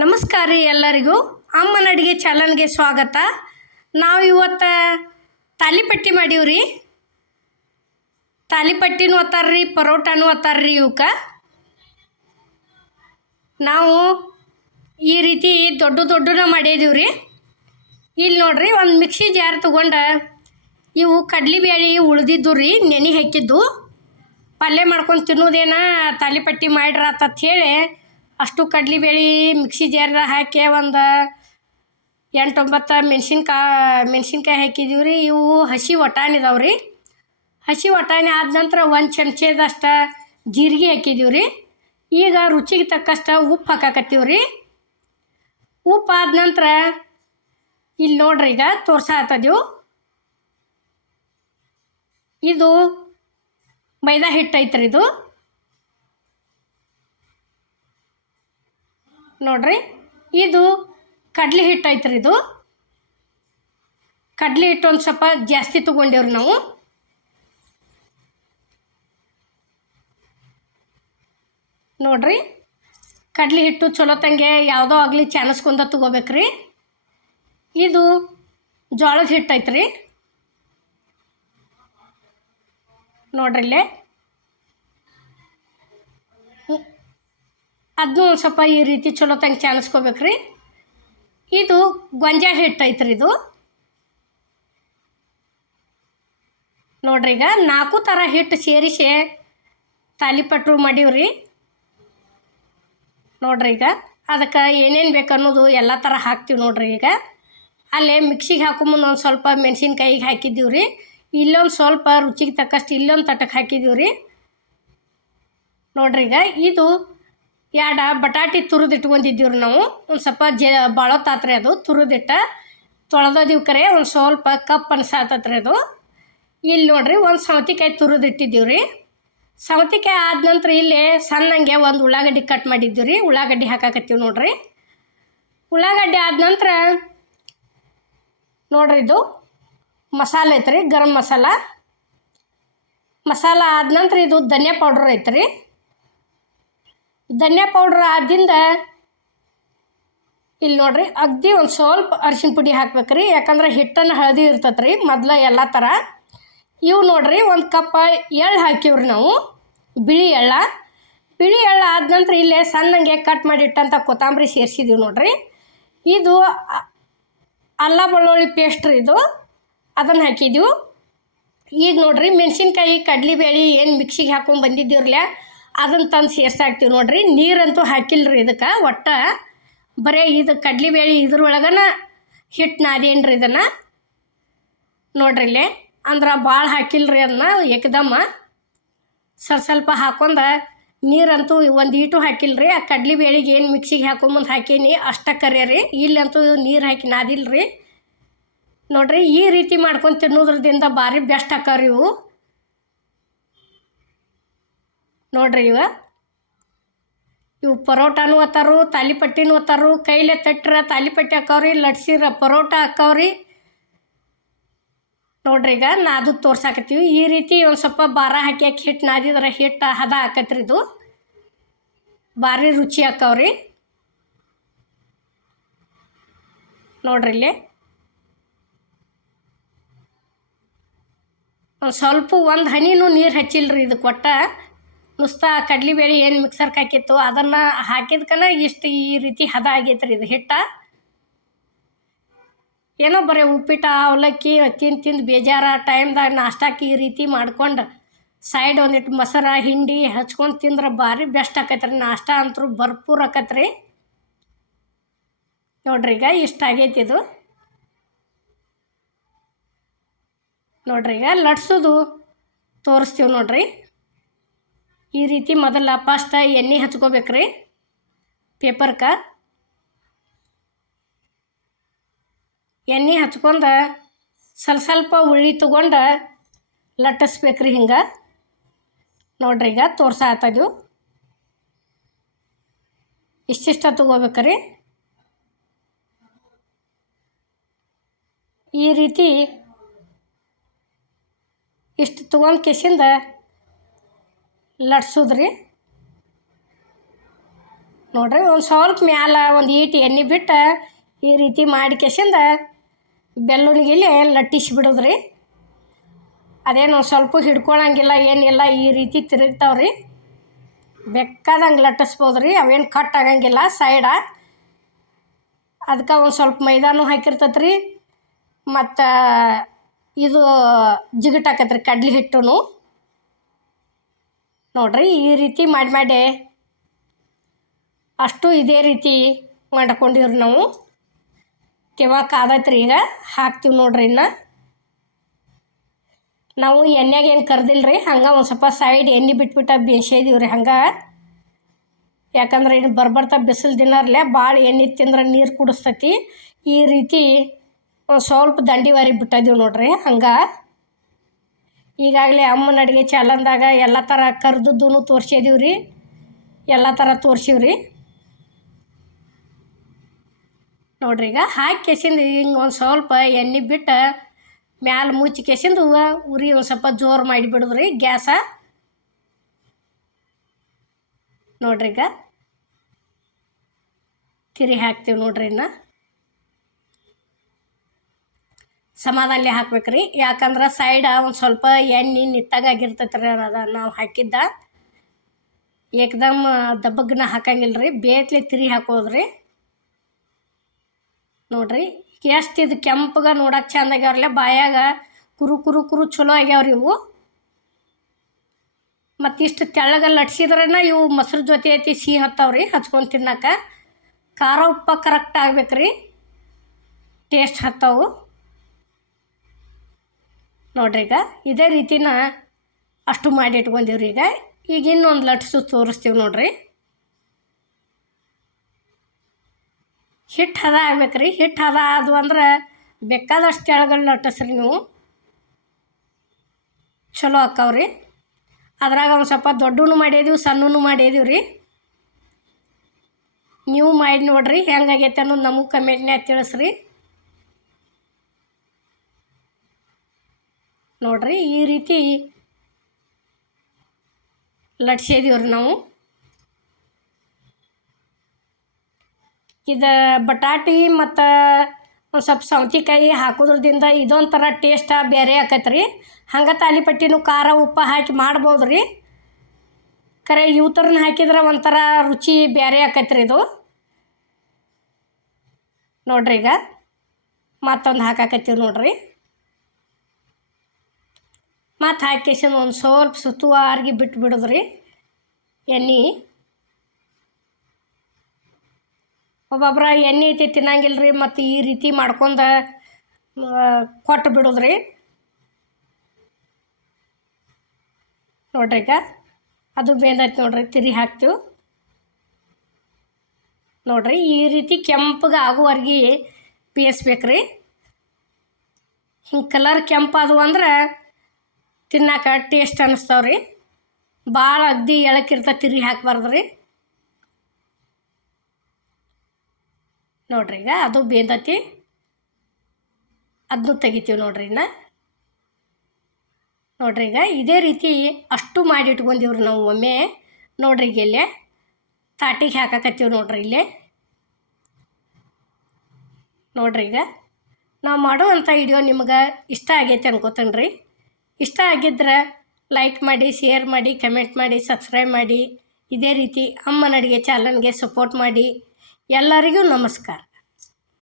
ನಮಸ್ಕಾರ ರೀ ಎಲ್ಲರಿಗೂ. ಅಮ್ಮನ ಅಡುಗೆ ಚಾನಲ್ಗೆ ಸ್ವಾಗತ. ನಾವು ಇವತ್ತು ತಾಲಿಪಟ್ಟಿ ಮಾಡೀವಿ ರೀ. ತಾಲಿಪಟ್ಟಿನೂ ಒತ್ತಾರ್ರಿ ಪರೋಟಾನು ಒತ್ತಾರ್ರಿ ಇವಕ್ಕೆ ನಾವು ಈ ರೀತಿ ದೊಡ್ಡ ದೊಡ್ಡನ ಮಾಡಿದೀವಿ ರೀ. ಇಲ್ಲಿ ನೋಡ್ರಿ ಒಂದು ಮಿಕ್ಸಿ ಜಾರ್ ತೊಗೊಂಡು ಇವು ಕಡ್ಲಿಬೇಳೆ ಉಳ್ದಿದ್ದು ರೀ, ನೆನೆ ಹಾಕಿದ್ದು. ಪಲ್ಯ ಮಾಡ್ಕೊಂಡು ತಿನ್ನೋದೇನ ತಾಲಿಪಟ್ಟಿ ಮಾಡ್ರ ಅಂತ ಹೇಳಿ ಅಷ್ಟು ಕಡ್ಲಿಬೇಳೆ ಮಿಕ್ಸಿ ಜಾರ್ದಾಗ ಹಾಕಿ ಒಂದು ಎಂಟೊಂಬತ್ತು ಮೆಣ್ಸಿನ್ಕಾಯಿ ಮೆಣ್ಸಿನ್ಕಾಯಿ ಹಾಕಿದೀವಿ ರೀ. ಇವು ಹಸಿ ವಟಾಣಿ ಇದಾವೆ ರೀ. ಹಸಿ ವಟಾಣಿ ಆದ ನಂತರ ಒಂದು ಚಮಚದಷ್ಟು ಜೀರಿಗೆ ಹಾಕಿದೀವಿ ರೀ. ಈಗ ರುಚಿಗೆ ತಕ್ಕಷ್ಟು ಉಪ್ಪು ಹಾಕಾಕತ್ತೀವಿ ರೀ. ಉಪ್ಪು ಆದ ನಂತರ ಇಲ್ಲಿ ನೋಡ್ರಿ ಈಗ ತೋರ್ಸಾತದೀವು ಇದು ಮೈದಾ ಹಿಟ್ಟು ಐತ್ರಿ ಇದು. ನೋಡ್ರಿ. ಇದು ಕಡ್ಲೆ ಹಿಟ್ಟು ಐತ್ರಿ ಇದು. ಕಡ್ಲೆ ಹಿಟ್ಟು ಒಂದು ಸ್ವಲ್ಪ ಜಾಸ್ತಿ ತೊಗೊಂಡೇವ್ರಿ ನಾವು. ನೋಡ್ರಿ. ಕಡ್ಲೆ ಹಿಟ್ಟು ಚಲೋ ತಂಗೆ ಯಾವುದೋ ಆಗಲಿ ಚಾನಸ್ಕೊಂಡ ತೊಗೋಬೇಕ್ರಿ. ಇದು ಜೋಳದ ಹಿಟ್ಟು ಐತ್ರಿ. ನೋಡ್ರಿ ಇಲ್ಲೇ. ಅದನ್ನೂ ಸ್ವಲ್ಪ ಈ ರೀತಿ ಚಲೋ ತಂಗೆ ರೀ ಇದು ಗೊಂಜಾಳ ಹಿಟ್ಟು ಐತ್ರಿ ಇದು. ನೋಡ್ರಿ ಈಗ ನಾಲ್ಕು ಥರ ಹಿಟ್ಟು ಸೇರಿಸಿ ತಾಲಿಪಟ್ರು ಮಾಡೀವ್ರಿ. ನೋಡ್ರಿ ಈಗ ಅದಕ್ಕೆ ಏನೇನು ಬೇಕು ಅನ್ನೋದು ಎಲ್ಲ ಥರ ಹಾಕ್ತೀವಿ ನೋಡ್ರಿ ಈಗ. ಅಲ್ಲೇ ಮಿಕ್ಸಿಗೆ ಹಾಕೊಂಬಂದು ಒಂದು ಸ್ವಲ್ಪ ಮೆಣಸಿನ್ಕಾಯಿಗೆ ಹಾಕಿದ್ದೀವಿ ರೀ ಇಲ್ಲೊಂದು ಸ್ವಲ್ಪ ರುಚಿಗೆ ತಕ್ಕಷ್ಟು ಇಲ್ಲೊಂದು ತಟಕ್ಕೆ ಹಾಕಿದ್ದೀವಿ ರೀ ನೋಡ್ರಿ ಈಗ ಇದು ಎರಡ ಬಟಾಟಿ ತುರಿದು ರೀ ನಾವು. ಒಂದು ಸ್ವಲ್ಪ ಜ ಬಾಳೋತಾತ್ರಿ ಅದು ತುರಿದಿಟ್ಟ ತೊಳೆದದೀವಿ ಕರೆ, ಒಂದು ಸ್ವಲ್ಪ ಕಪ್ ಅನ್ಸಾತತ್ರಿ ಅದು. ಇಲ್ಲಿ ನೋಡ್ರಿ ಒಂದು ಸೌತಿಕಾಯಿ ತುರಿದು ಇಟ್ಟಿದ್ದೀವಿ ರೀ ಸೌತಿಕಾಯಿ ಆದ ನಂತರ ಇಲ್ಲಿ ಸಣ್ಣಂಗೆ ಒಂದು ಉಳ್ಳಾಗಡ್ಡಿ ಕಟ್ ಮಾಡಿದ್ದೀವಿ ರೀ ಉಳ್ಳಾಗಡ್ಡಿ ಹಾಕಾಕತ್ತೀವಿ ನೋಡ್ರಿ. ಉಳ್ಳಾಗಡ್ಡಿ ಆದ ನಂತರ ನೋಡ್ರಿ ಇದು ಮಸಾಲೆ ಐತ್ರಿ, ಗರಂ ಮಸಾಲ. ಮಸಾಲ ಆದ ನಂತರ ಇದು ಧನಿಯಾ ಪೌಡ್ರ್ ಐತ್ರಿ. ಧನಿಯಾ ಪೌಡ್ರ್ ಆದಿಂದ ಇಲ್ಲಿ ನೋಡ್ರಿ, ಅಗ್ದಿ ಒಂದು ಸ್ವಲ್ಪ ಅರಿಶಿನ ಪುಡಿ ಹಾಕ್ಬೇಕ್ರಿ, ಯಾಕಂದ್ರೆ ಹಿಟ್ಟನ್ನು ಹಳದಿ ಇರ್ತೈತೆ ರೀ ಮೊದ್ಲು ಎಲ್ಲ ಥರ ಇವು ನೋಡ್ರಿ, ಒಂದು ಕಪ್ಪ ಎಳ್ಳು ಹಾಕಿವ್ರಿ ನಾವು, ಬಿಳಿ ಎಳ್ಳ. ಬಿಳಿ ಎಳ್ಳು ಆದ ನಂತರ ಇಲ್ಲೇ ಸಣ್ಣಂಗೆ ಕಟ್ ಮಾಡಿಟ್ಟಂಥ ಕೊತ್ತಂಬರಿ ಸೇರಿಸಿದೀವಿ ನೋಡ್ರಿ. ಇದು ಅಲ್ಲ ಬೆಳ್ಳುಳ್ಳಿ ಪೇಸ್ಟ್ ರೀ ಇದು, ಅದನ್ನು ಹಾಕಿದ್ದೀವಿ ಈಗ ನೋಡ್ರಿ, ಮೆಣಸಿನ್ಕಾಯಿ ಕಡ್ಲಿಬೇಳೆ ಏನು ಮಿಕ್ಸಿಗೆ ಹಾಕೊಂಡು ಬಂದಿದ್ದೀವ್ರಲ್ಲ ಅದನ್ನು ತಂದು ಸೇರ್ಸಾಕ್ತೀವಿ ನೋಡ್ರಿ. ನೀರಂತೂ ಹಾಕಿಲ್ಲ ರೀ ಇದಕ್ಕೆ ಒಟ್ಟು. ಬರೀ ಇದು ಕಡ್ಲಿಬೇಳೆ ಇದ್ರೊಳಗನ ಹಿಟ್ಟು ನಾದೇನು ರೀ ಇದನ್ನು? ನೋಡ್ರಿ ಇಲ್ಲಿ. ಅಂದ್ರೆ ಭಾಳ ಹಾಕಿಲ್ಲ ಅದನ್ನ ಏಕದಮ್ಮ ಸ್ವಲ್ಪ ಸ್ವಲ್ಪ ಹಾಕೊಂಡು ನೀರಂತೂ ಒಂದು ಈಟು ಹಾಕಿಲ್ಲ ಆ ಕಡ್ಲಿ ಬೇಳಿಗೆ ಏನು ಮಿಕ್ಸಿಗೆ ಹಾಕೊಂಬಂದು ಹಾಕೀನಿ ಅಷ್ಟೇ ಕರೆ ರೀ ಇಲ್ಲಂತೂ ನೀರು ಹಾಕಿ ನಾದಿಲ್ಲ ರೀ ನೋಡ್ರಿ ಈ ರೀತಿ ಮಾಡ್ಕೊಂಡು ತಿನ್ನೋದ್ರದಿಂದ ಭಾರಿ ಬೆಸ್ಟ್ ಹಾಕವ್ರಿ ಇವು. ನೋಡ್ರಿ ಇವ. ಇವು ಪರೋಟಾನು ಒತ್ತಾರು ತಾಲಿಪಟ್ಟಿನೂ ಒತ್ತಾರು ಕೈಲೇ ತಟ್ಟ್ರ ತಾಲಿಪಟ್ಟಿ ಹಾಕವ್ರಿ, ಲಟ್ಸಿರ ಪರೋಟ ಹಾಕವ್ರಿ. ನೋಡ್ರಿ ಈಗ ನಾದು ತೋರ್ಸಾಕತ್ತೀವಿ. ಈ ರೀತಿ ಒಂದು ಸ್ವಲ್ಪ ಬಾರ ಹಾಕಿ ಹಾಕಿ ಹಿಟ್ಟು ನಾದಿದ್ರೆ ಹಿಟ್ಟು ಹದ ಹಾಕತ್ರಿ ಇದು. ಭಾರಿ ರುಚಿ ಹಾಕವ್ರಿ. ನೋಡ್ರಿ ಇಲ್ಲಿ. ಒಂದು ಸ್ವಲ್ಪ ಒಂದು ಹನಿನೂ ನೀರು ಹಚ್ಚಿಲ್ರಿ ಇದು ಒಟ್ಟ. ನುಸ್ತಾ ಕಡ್ಲಿಬೇಳೆ ಏನು ಮಿಕ್ಸರ್ ಹಾಕಿತ್ತು, ಅದನ್ನು ಹಾಕಿದ್ಕನ ಇಷ್ಟು ಈ ರೀತಿ ಹದ ಆಗೈತ್ರಿ ಇದು ಹಿಟ್ಟ. ಏನೋ ಬರೀ ಉಪ್ಪಿಟ್ಟು, ಅವಲಕ್ಕಿ ತಿಂದು ತಿಂದು ಬೇಜಾರ ಟೈಮ್ದಾಗ ನಾಷ್ಟಾಕಿ ಈ ರೀತಿ ಮಾಡ್ಕೊಂಡು ಸೈಡ್ ಒಂದಿಟ್ಟು ಮೊಸರ, ಹಿಂಡಿ ಹಚ್ಕೊಂಡು ತಿಂದ್ರೆ ಭಾರಿ ಬೆಸ್ಟ್ ಆಕೈತ್ರಿ. ನಾಷ್ಟ ಅಂತೂ ಭರ್ಪೂರ್ ಆಕತ್ರಿ. ನೋಡ್ರಿ ಈಗ ಇಷ್ಟ ಆಗೈತಿ ಇದು. ನೋಡ್ರಿ ಈಗ ಲಟ್ಸೋದು ತೋರಿಸ್ತೀವಿ ನೋಡ್ರಿ. ಈ ರೀತಿ ಮೊದಲ ಫಸ್ಟ್ ಎಣ್ಣೆ ಹಚ್ಕೋಬೇಕ್ರಿ. ಪೇಪರ್ಕ. ಎಣ್ಣೆ ಹಚ್ಕೊಂಡು ಸ್ವಲ್ಪ ಸ್ವಲ್ಪ ಉಳ್ಳಿ ತೊಗೊಂಡು ಲಟ್ಟಿಸ್ಬೇಕ್ರಿ ಹಿಂಗೆ. ನೋಡ್ರಿ ಈಗ ತೋರ್ಸಾತದು ಇಷ್ಟಿಷ್ಟ ತಗೋಬೇಕ್ರಿ. ಈ ರೀತಿ ಇಷ್ಟು ತೊಗೊಂಡು ಕಿಸಿಂದ ಲಟ್ಸೋದ್ರಿ ನೋಡ್ರಿ, ಒಂದು ಸ್ವಲ್ಪ ಮ್ಯಾಲ ಒಂದು ಈಟ್ ಎಣ್ಣೆ ಬಿಟ್ಟು ಈ ರೀತಿ ಮಾಡಿ ಕೆಸಿಂದ ಬೆಲ್ಲುನಿಗೆ ಇಲ್ಲಿ ಲಟ್ಟಿಸಿ ಬಿಡೋದ್ರಿ ಅದೇನು ಸ್ವಲ್ಪ ಹಿಡ್ಕೊಳಂಗಿಲ್ಲ, ಏನಿಲ್ಲ, ಈ ರೀತಿ ತಿರುಗ್ತಾವ್ರಿ. ಬೇಕಾದಂಗೆ ಲಟ್ಟಿಸ್ಬೋದು ರೀ ಅವೇನು ಕಟ್ ಆಗಂಗಿಲ್ಲ ಸೈಡ. ಅದಕ್ಕೆ ಒಂದು ಸ್ವಲ್ಪ ಮೈದಾನು ಹಾಕಿರ್ತೈತೆ ರೀ ಮತ್ತು ಇದು ಜಿಗಟಾಕತ್ರಿ ಕಡ್ಲೆ ಹಿಟ್ಟು ನೋಡ್ರಿ ಈ ರೀತಿ ಮಾಡಿ ಮಾಡಿ. ಅಷ್ಟು ಇದೇ ರೀತಿ ಮಾಡ್ಕೊಂಡಿವ್ರಿ ನಾವು. ತಿವ ರೀ ಈಗ? ಹಾಕ್ತೀವಿ ನೋಡ್ರಿ ಇನ್ನು. ನಾವು ಎಣ್ಣೆಗೆ ಏನು ಕರ್ದಿಲ್ಲ ರೀ ಹಂಗೆ ಒಂದು ಸ್ವಲ್ಪ ಸೈಡ್ ಎಣ್ಣೆ ಬಿಟ್ಬಿಟ್ಟು ಬೇಯಿಸಿದೀವಿ ರೀ ಹಂಗೆ. ಯಾಕಂದ್ರೆ ಇನ್ನು ಬರ್ಬರ್ತಾ ಬಿಸಿಲು ದಿನರ್ಲೆ ಭಾಳ ಎಣ್ಣೆ ತಿಂದ್ರೆ ನೀರು ಕುಡಿಸ್ತತಿ. ಈ ರೀತಿ ಒಂದು ಸ್ವಲ್ಪ ದಂಡಿವಾರಿ ಬಿಟ್ಟಿದ್ದೀವಿ ನೋಡ್ರಿ ಹಂಗೆ. ಈಗಾಗಲೇ ಅಮ್ಮನ ಅಡುಗೆ ಚಾಲನ್ದಾಗ ಎಲ್ಲ ಥರ ಕರ್ದದ್ದೂ ತೋರ್ಸಿದೀವಿ ರೀ ಎಲ್ಲ ಥರ ತೋರ್ಸೀವಿ ರೀ ನೋಡ್ರಿ ಈಗ ಹಾಕಿ ಕೆಸಿಂದ ಹಿಂಗೆ ಒಂದು ಸ್ವಲ್ಪ ಎಣ್ಣೆ ಬಿಟ್ಟು ಮ್ಯಾಲ ಮುಚ್ಚಿ ಕೆಸಿಂದು ಉರಿ ಒಂದು ಸ್ವಲ್ಪ ಜೋರು ಮಾಡಿ ರೀ ಗ್ಯಾಸ. ನೋಡ್ರಿ ಈಗ. ತಿರಿ ಹಾಕ್ತೀವಿ ನೋಡ್ರಿ ಇನ್ನು. ಸಮಾಧಾನಲೆ ಹಾಕ್ಬೇಕ್ರಿ. ಯಾಕಂದ್ರೆ ಸೈಡ ಒಂದು ಸ್ವಲ್ಪ ಎಣ್ಣೆ ನಿತ್ತಾಗಿರ್ತೈತೆ ರೀ ಅದ ನಾವು ಹಾಕಿದ್ದ. ಏಕ್ದಮ್ ದಬ್ಬಗ್ನ ಹಾಕಂಗಿಲ್ಲ ರೀ ಬೇತ್ಲೆ ತಿರಿ ಹಾಕೋದ್ರಿ. ನೋಡ್ರಿ, ಎಷ್ಟು ಇದು ಕೆಂಪಗ ನೋಡಕ್ಕೆ ಚಂದ ಆಗ್ಯಾವ್ರಲ್ಲ, ಬಾಯಾಗ ಕುರು ಕುರು ಕುರು ಚಲೋ ಆಗ್ಯಾವ್ರಿ ಇವು. ಮತ್ತು ಇಷ್ಟು ತೆಳ್ಳಗ ಲಟ್ಸಿದ್ರನ ಇವು ಮೊಸರು ಜೊತೆ ಐತಿ ಸಿಹಿ ಹತ್ತಾವ್ರಿ, ಹಚ್ಕೊಂಡು ತಿನ್ನಕ. ಖಾರ ಉಪ್ಪ ಕರೆಕ್ಟ್ ಆಗ್ಬೇಕು ರೀ ಟೇಸ್ಟ್ ಹತ್ತಾವು. ನೋಡ್ರಿ ಈಗ ಇದೇ ರೀತಿನ ಅಷ್ಟು ಮಾಡಿ ಇಟ್ಕೊಂಡಿವ್ರಿ ಈಗ. ಈಗ ಇನ್ನೊಂದು ಲಟ್ಸು ತೋರಿಸ್ತೀವಿ ನೋಡ್ರಿ. ಹಿಟ್ಟು ಹದ ಆಗ್ಬೇಕು ರೀ ಹಿಟ್ಟು ಹದ ಆದವು ಅಂದ್ರೆ ಬೇಕಾದಷ್ಟು ತೆಳಗಲ್ಲಿ ಲಟ್ಟಿಸ್ರಿ ನೀವು. ಚಲೋ ಅಕ್ಕವ್ರಿ ಅದ್ರಾಗ ಒಂದು ಸ್ವಲ್ಪ ದೊಡ್ಡನು ಮಾಡಿದೀವಿ, ಸಣ್ಣನು ಮಾಡಿದೀವಿ ರೀ. ನೀವು ಮಾಡಿ ನೋಡ್ರಿ. ಹೆಂಗಾಗೈತೆ ಅನ್ನೋದು ನಮಗೆ ಕಮೆಂಟ್ನ್ಯಾಗ ತಿಳಿಸ್ರಿ. ನೋಡ್ರಿ ಈ ರೀತಿ ಲಟ್ಸಿದೀವ್ರಿ ನಾವು. ಇದು ಬಟಾಟಿ ಮತ್ತು ಒಂದು ಸ್ವಲ್ಪ ಸೌತೆಕಾಯಿ ಹಾಕೋದ್ರದಿಂದ ಇದೊಂಥರ ಟೇಸ್ಟ ಬೇರೆ ಆಕೈತೆ ರೀ ಹಂಗೆ ತಾಲಿಪಟ್ಟಿನೂ ಖಾರ, ಉಪ್ಪು ಹಾಕಿ ಮಾಡ್ಬೋದು ರೀ ಖರೆ ಇವು ಥರನ ಹಾಕಿದ್ರೆ ಒಂಥರ ರುಚಿ ಬೇರೆ ಆಕೈತೆ ರೀ ಇದು. ನೋಡ್ರಿ ಈಗ ಮತ್ತೊಂದು ಹಾಕಾಕತ್ತೀವಿ ನೋಡ್ರಿ. ಮತ್ತು ಹಾಕಿಸಿದ ಒಂದು ಸ್ವಲ್ಪ ಸುತ್ತುವಾರ್ಗಿ ಬಿಟ್ಟು ಬಿಡೋದ್ರಿ. ಎಣ್ಣೆ. ಒಬ್ಬೊಬ್ರ ಎಣ್ಣೆ ಐತಿ ತಿನ್ನಂಗಿಲ್ಲ ರೀ ಮತ್ತು ಈ ರೀತಿ ಮಾಡ್ಕೊಂಡು ಕೊಟ್ಟು ಬಿಡೋದ್ರಿ. ನೋಡ್ರಿ ಈಗ. ಅದು ಬೇಂದೈತೆ ನೋಡ್ರಿ, ತಿರಿ ಹಾಕ್ತೀವಿ. ನೋಡ್ರಿ, ಈ ರೀತಿ ಕೆಂಪಗೆ ಆಗುವರ್ಗೆ ಬೇಯಿಸ್ಬೇಕು ರೀ ಹಿಂಗೆ ಕಲರ್ ಕೆಂಪಾದವು ಅಂದ್ರೆ ತಿನ್ನಾಕ ಟೇಸ್ಟ್ ಅನ್ನಿಸ್ತಾವೆ ರೀ ಭಾಳ ಅಗ್ದಿ ಎಳಕಿರ್ತ ತಿರಿ ಹಾಕಬಾರ್ದು ರೀ ನೋಡ್ರಿ ಈಗ ಅದು ಬೇಂದತಿ. ಅದನ್ನು ತೆಗಿತೀವಿ ನೋಡ್ರಿ ಇನ್ನು. ನೋಡ್ರಿ ಈಗ ಇದೇ ರೀತಿ ಅಷ್ಟು ಮಾಡಿ ಇಟ್ಕೊಂಡಿವ್ರಿ ನಾವು ಒಮ್ಮೆ. ನೋಡ್ರಿ ಈಗ ಇಲ್ಲೇ. ತಾಟಿಗೆ ಹಾಕಕತ್ತೀವಿ ನೋಡ್ರಿ ಇಲ್ಲಿ. ನೋಡ್ರಿ ಈಗ. ನಾವು ಮಾಡುವಂಥ ವಿಡಿಯೋ ನಿಮ್ಗೆ ಇಷ್ಟ ಆಗೈತೆ ಅನ್ಕೋತೇನೆ ರೀ ಇಷ್ಟ ಆಗಿದ್ರೆ ಲೈಕ್ ಮಾಡಿ ಶೇರ್ ಮಾಡಿ ಕಮೆಂಟ್ ಮಾಡಿ ಸಬ್ಸ್ಕ್ರೈಬ್ ಮಾಡಿ. ಇದೇ ರೀತಿ ಅಮ್ಮನ ಅಡುಗೆ ಚಾನಲ್ಗೆ ಸಪೋರ್ಟ್ ಮಾಡಿ. ಎಲ್ಲರಿಗೂ ನಮಸ್ಕಾರ.